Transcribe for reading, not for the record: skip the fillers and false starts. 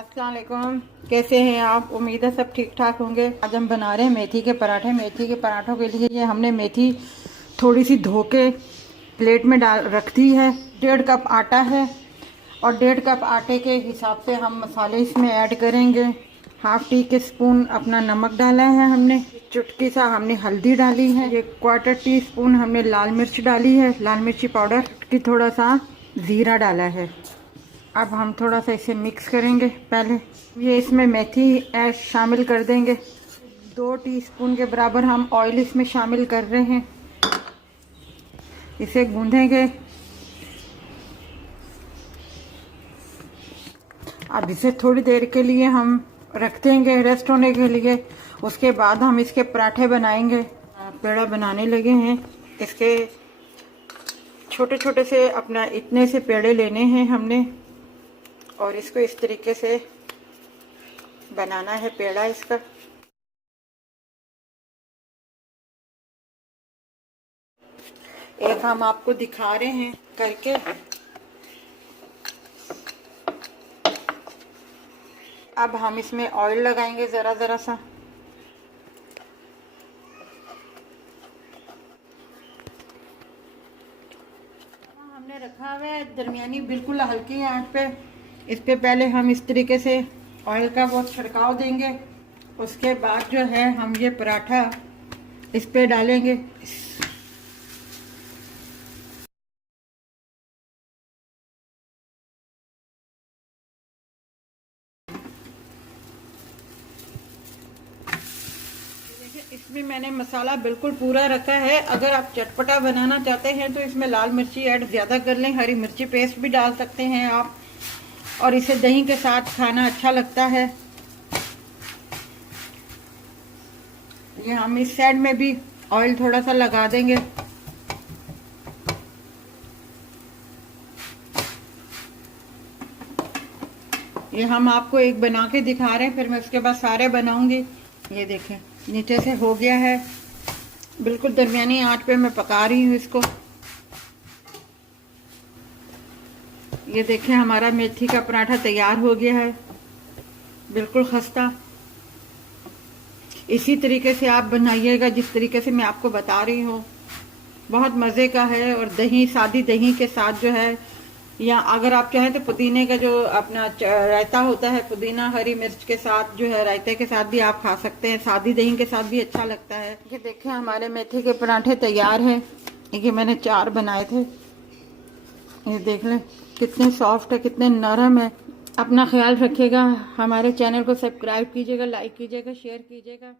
अस्सलाम वालेकुम, कैसे हैं आप? उम्मीद है सब ठीक ठाक होंगे। आज हम बना रहे हैं मेथी के पराठे। मेथी के पराठों के लिए ये हमने मेथी थोड़ी सी धो के प्लेट में डाल रख दी है। 1.5 कप आटा है और 1.5 कप आटे के हिसाब से हम मसाले इसमें ऐड करेंगे। हाफ टी के स्पून अपना नमक डाला है हमने, चुटकी सा हमने हल्दी डाली है, ये 1/4 टीस्पून हमने लाल मिर्च डाली है, लाल मिर्ची पाउडर की, थोड़ा सा ज़ीरा डाला है। अब हम थोड़ा सा इसे मिक्स करेंगे। पहले ये इसमें मेथी ऐड शामिल कर देंगे। 2 टीस्पून के बराबर हम ऑयल इसमें शामिल कर रहे हैं। इसे गूंदेंगे। अब इसे थोड़ी देर के लिए हम रख देंगे रेस्ट होने के लिए। उसके बाद हम इसके पराठे बनाएंगे। पेड़ा बनाने लगे हैं। इसके छोटे छोटे से अपना इतने से पेड़े लेने हैं हमने और इसको इस तरीके से बनाना है पेड़ा इसका। एक हम आपको दिखा रहे हैं करके। अब हम इसमें ऑयल लगाएंगे ज़रा ज़रा सा। हमने रखा हुआ है दरमियानी बिल्कुल हल्की आंच पे। इस पे पहले हम इस तरीके से ऑयल का वो छिड़काव देंगे। उसके बाद जो है हम ये पराठा इस पे डालेंगे। इसमें मैंने मसाला बिल्कुल पूरा रखा है। अगर आप चटपटा बनाना चाहते हैं तो इसमें लाल मिर्ची ऐड ज़्यादा कर लें, हरी मिर्ची पेस्ट भी डाल सकते हैं आप, और इसे दही के साथ खाना अच्छा लगता है। ये हम इस साइड में भी ऑयल थोड़ा सा लगा देंगे। ये हम आपको एक बना के दिखा रहे हैं, फिर मैं उसके बाद सारे बनाऊंगी। ये देखें नीचे से हो गया है, बिल्कुल दरमियानी आंच पे मैं पका रही हूँ इसको। ये देखें हमारा मेथी का पराठा तैयार हो गया है, बिल्कुल खस्ता। इसी तरीके से आप बनाइएगा जिस तरीके से मैं आपको बता रही हूँ। बहुत मज़े का है और दही, सादी दही के साथ जो है, या अगर आप चाहें तो पुदीने का जो अपना रायता होता है, पुदीना हरी मिर्च के साथ जो है रायते के साथ भी आप खा सकते हैं। सादी दही के साथ भी अच्छा लगता है। ये देखें हमारे मेथी के पराठे तैयार हैं। ये मैंने 4 बनाए थे। ये देख लें कितने सॉफ्ट है, कितने नरम है। अपना ख्याल रखिएगा। हमारे चैनल को सब्सक्राइब कीजिएगा, लाइक कीजिएगा, शेयर कीजिएगा।